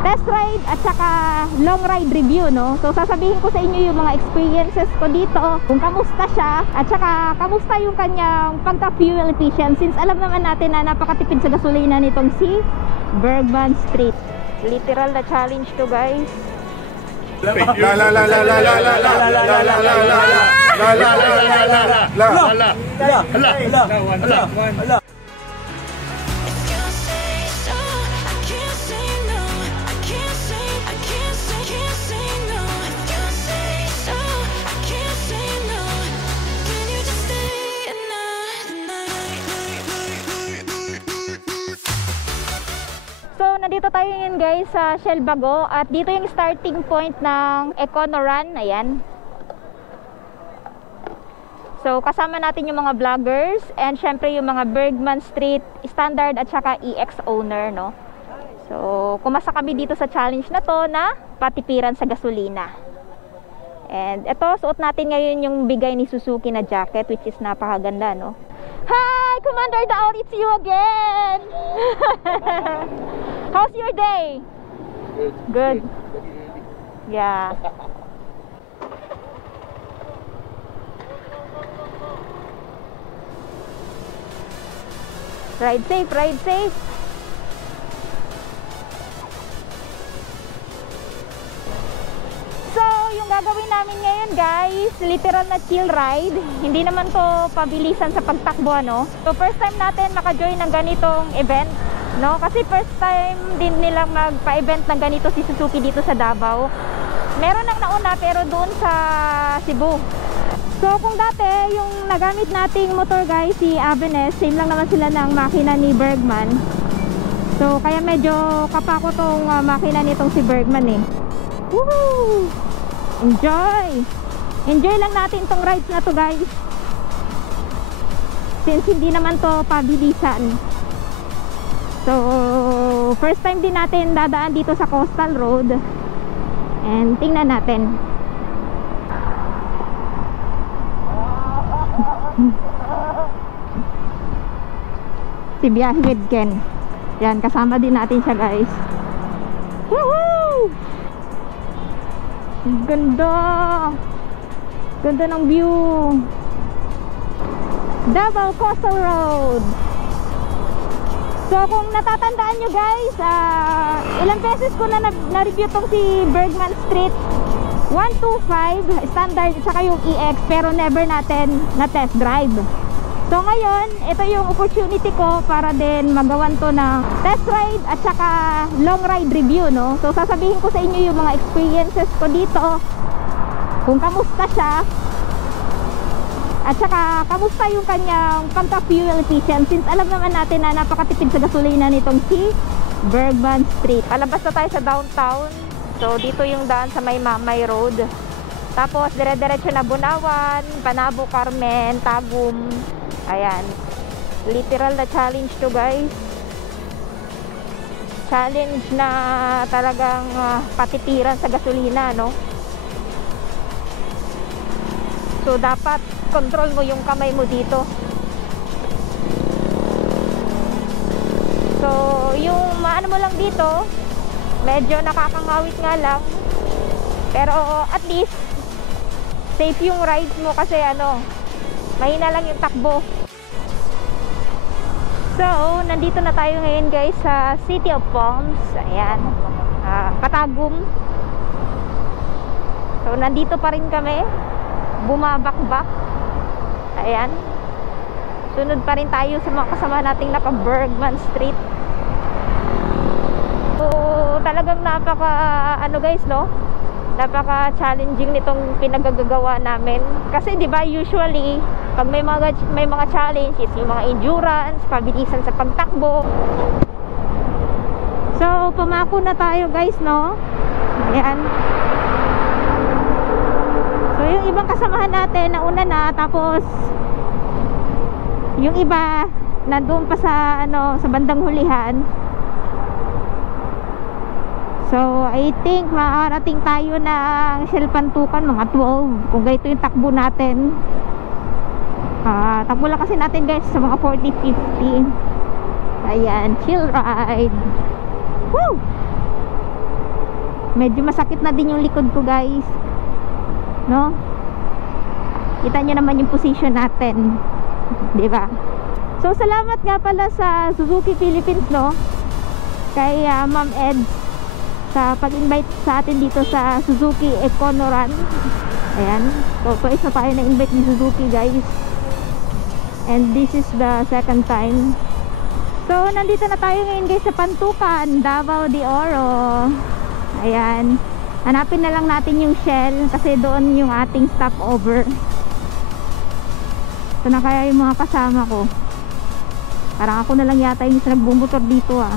test ride at saka long ride review, no? So sasabihin ko sa inyo yung mga experiences ko dito, kung kamusta siya, at saka kamusta yung kanyang pagka-fuel efficient, since alam naman natin na napakatipid sa gasolina nitong si Bergman Street. Literal na challenge to, guys. Nandito tayo ngayon, guys, sa Shell Bago, at dito yung starting point ng Econoran. Ayan. So kasama natin yung mga vloggers and syempre yung mga Bergman Street standard at saka EX owner, no? So kumasa kami dito sa challenge na to na patipiran sa gasolina. And ito, suot natin ngayon yung bigay ni Suzuki na jacket, which is napakaganda, no? Hi, Commander Daon, it's you again. How's your day? Good. Yeah. Ride safe, ride safe. So, yung gagawin namin ngayon, guys, literal na chill ride. Hindi naman to pabilisan sa pagtakbo, no? So, first time natin maka-join ng ganitong event, no? Kasi first time din nilang magpa-event ng ganito si Suzuki dito sa Davao. Meron nang nauna pero doon sa Cebu. So kung dati yung nagamit nating motor, guys, si Avenes, same lang naman sila ng makina ni Bergman. So kaya medyo kapako tong makina nitong si Bergman, eh. Woohoo! Enjoy! Enjoy lang natin tong rides na to, guys. Since hindi naman to pabilisan. So, first time din natin dadaan dito sa Coastal Road. And tingnan natin. Si Biyahe with Ken. Yan, kasama din natin siya, guys. Woohoo! Ganda! Ganda ng view. Davao Coastal Road. So kung natatandaan nyo, guys, ilang beses ko na na-review tong si Bergman Street 125 standard at saka yung EX, pero never natin na test drive. So ngayon, ito yung opportunity ko para din magawan to na test ride at saka long ride review, no? So sasabihin ko sa inyo yung mga experiences ko dito, kung kamusta siya, at saka kamusta yung kanyang pagka-fuel efficient, since alam naman natin na napakatipid sa gasolina nitong si Bergman Street. Palabas na tayo sa downtown. So dito yung daan sa may Mamay Road. Tapos dire-diretso na Bunawan, Panabo, Carmen, Tagum. Ayan. Literal na challenge to, guys. Challenge na talagang patipiran sa gasolina, no? So dapat control mo yung kamay mo dito. So yung maano mo lang dito, medyo nakakangawit nga lang, pero at least safe yung rides mo kasi mahina lang yung takbo. So nandito na tayo ngayon, guys, sa City of Palms. Ayan, Patagum. So nandito pa rin kami, bumabakbak. Ayan, sunod pa rin tayo sa mga kasama nating naka Bergman Street. So talagang napaka guys, no, napaka challenging nitong pinagagagawa namin. Kasi 'di ba, usually pag may mga challenges, yung mga endurance, pabilisan sa pagtakbo. So pumako na tayo, guys, no. Ayan. So yung ibang kasamahan natin nauna na, tapos yung iba nandoon pa sa sa bandang hulihan. So I think maarating tayo ng Shell Pantukan mga 12 kung ganito yung takbo natin. Takbo lang kasi natin, guys, sa mga 40-50. Ayan, chill ride. Woo! medyo masakit na din yung likod ko guys, no? Kita nyo naman yung position natin, diba? So salamat nga pala sa Suzuki Philippines, no, kay Ma'am Ed sa pag-invite sa atin dito sa Suzuki Econoran. Ayan, so twice na tayo na-invite ni Suzuki guys, and this is the second time. So nandito na tayo ngayon guys sa Pantukan, Davao de Oro. Ayan, hanapin na lang natin yung Shell kasi doon yung ating stopover. Ito na kaya yung mga kasama ko. Parang ako na lang yata yung nagbumotor dito ah.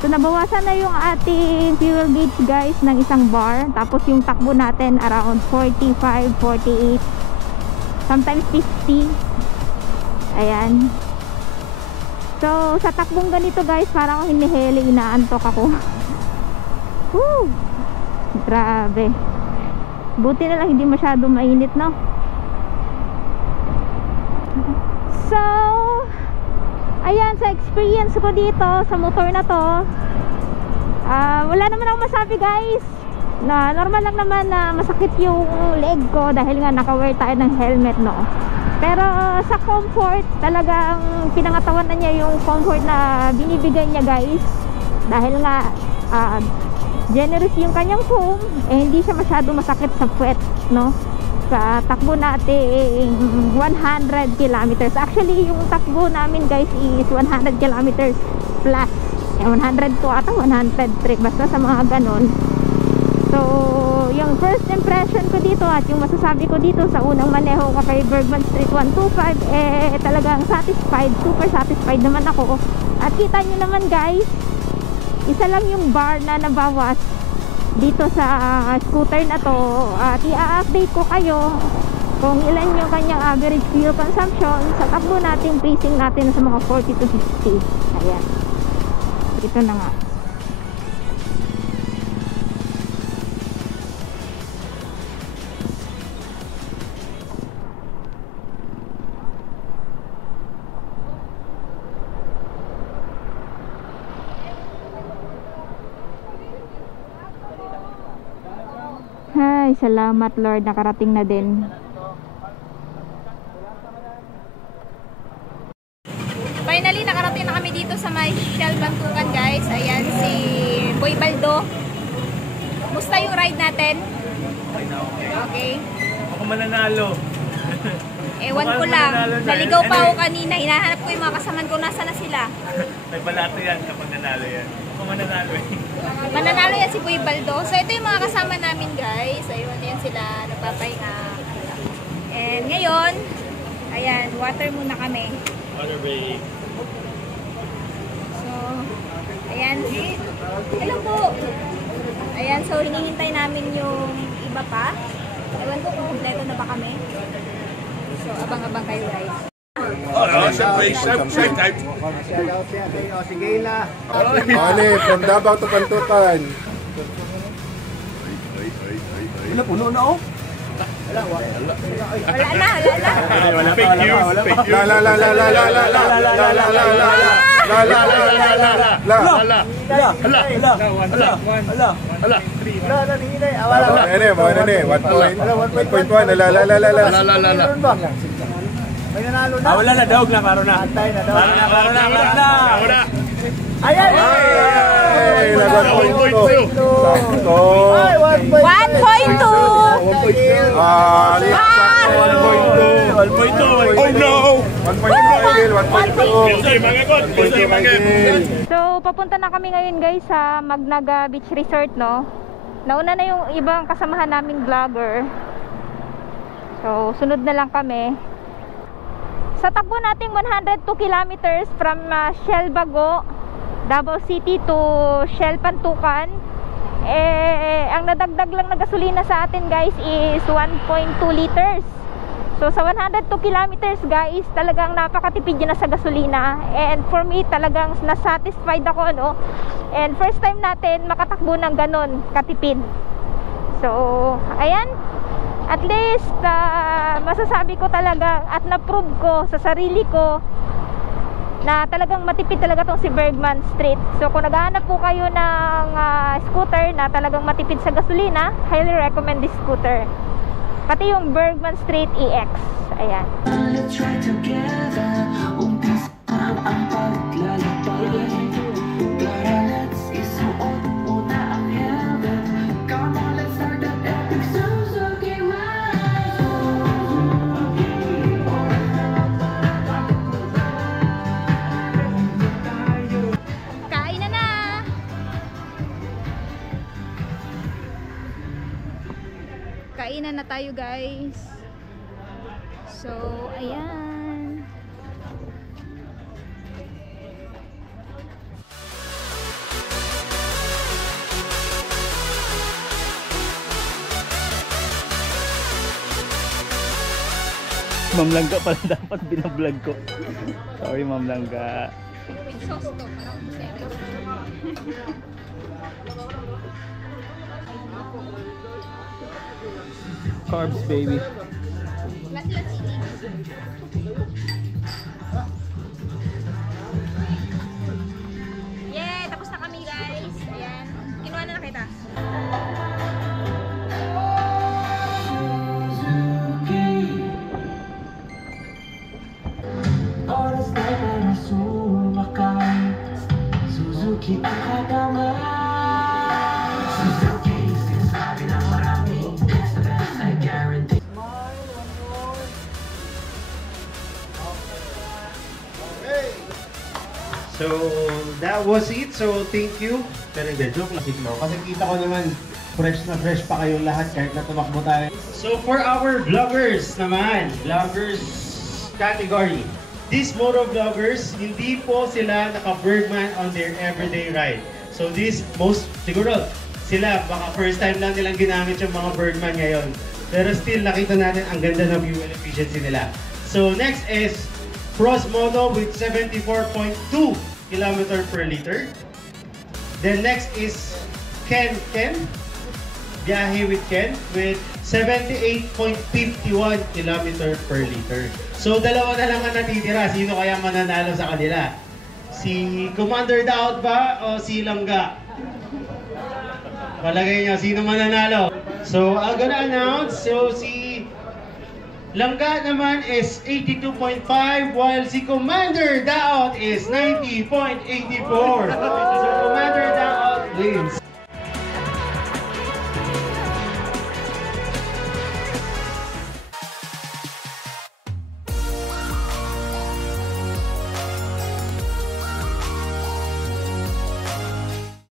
So nabawasan na yung ating fuel gauge guys ng isang bar. Tapos yung takbo natin around 45, 48, sometimes 50. Ayan. So sa takbong ganito guys, parang ako hinihili, inaantok ako. Woo! Grabe. Buti na lang hindi masyado mainit, no? So ayan, sa experience ko dito sa motor na to, wala naman akong masabi guys, na normal lang naman na masakit yung leg ko dahil nga naka-wear tayo ng helmet, no? Pero sa comfort, talagang pinangatawan na niya yung comfort na binibigay niya guys, dahil nga generous yung kanyang foam, hindi siya masyado masakit sa puwet, no? Sa takbo natin 100 kilometers. Actually yung takbo namin guys is 100 kilometers plus 102 ata 103, basta sa mga ganon. So yung first impression ko dito at yung masasabi ko dito sa unang maneho ko kay Bergman Street 125, talagang satisfied, super satisfied naman ako. At kita nyo naman guys, isa lang yung bar na nabawas dito sa scooter na to. At i-update ko kayo kung ilan yung kanyang average fuel consumption sa takbo natin, pacing natin sa mga 40 to 50. Ayan, ito na nga. Ay, salamat Lord, nakarating na din. Finally, nakarating na kami dito sa may Shell Pantukan guys. Ayan, si Boy Baldo. Musta yung ride natin? Okay. Ako mananalo. Ewan ko lang. Naligaw pa ako kanina. Hinahanap ko yung mga kasaman ko. Nasa na sila? May balato yan kapag nanalo yan. Ako mananalo eh. Mananalo yan si Boy Baldo. So ito yung mga kasama namin guys. Ayun, yan sila. Nagpapahinga. And ngayon, ayan, water muna kami. Water break. So, ayan. Hello po. Ayan, so hinihintay namin yung iba pa. Ewan ko kung kompleto na ba kami. So, abang-abang kayo guys. Siyempre, type. Si Gayla. Mane, from Davao to Pantukan. Wala, puno na oh. Wala na. Fake news. Fake news. May nanalo na. Wala na, daog na, paro na. Antay na daw. Paro na. Ayan! Ay, nag-1.2. Sakto. 1.2! Ah, 1.2. 1.2. Oh no! 1.2. So, papunta na kami ngayon guys sa Magnaga Beach Resort, no? Nauna na yung ibang kasamahan naming vlogger. So, sunod na lang kami. Sa takbo nating 102 kilometers from Shell Bago, Davao City to Shell Pantukan, ang nadagdag lang na gasolina sa atin guys is 1.2 liters. So sa 102 kilometers guys, talagang napakatipid yun na sa gasolina. And for me, talagang nasatisfied ako, no? And first time natin makatakbo ng ganon katipid. So, ayan. At least, masasabi ko talaga at na-prove ko sa sarili ko na talagang matipid talaga tong si Bergman Street. So kung naghahanap po kayo ng scooter na talagang matipid sa gasolina, highly recommend this scooter. Pati yung Bergman Street EX. Ayan. Let's try together. Umpisa ang paglalakbay. Tara, let's isuot muna ang helmet. Come on, let's start that epic Suzuki ride. Kain na na! Kainan na tayo, guys. So, ayan. Ma'am Langga pala dapat binablog ko. Sorry, Ma'am Langga. With sauce to, parang series. Carbs, baby. Yeah, tapos na kami, guys. Ayan. Kinuha na kita. Oras na para sumakay. Suzuki ang kadama. Suzuki, sinasabi ng marami. It's the best, I guarantee. So, that was it. So, thank you. Pero hindi, joke lang. Kasi kita ko naman, fresh na fresh pa kayong lahat kahit na tumakbo tayo. So, for our vloggers naman, vloggers category. These moto vloggers, hindi po sila naka-Bergman on their everyday ride. So, this most, siguro, sila, baka first time lang nilang ginamit yung mga Bergman ngayon. Pero still, nakita natin ang ganda ng fuel efficiency nila. So, next is Cross Moto with 74.2 km per liter. Then next is Ken, Biyahe with Ken with 78.51 km per liter. So dalawa na lang ang natitira. Sino kaya mananalo sa kanila? Si Commander Daot ba o si Langga? Palagay niyo, sino mananalo? So I'm gonna announce. So si Langga naman is 82.5 while si Commander Daot is 90.84. So Commander Daot wins.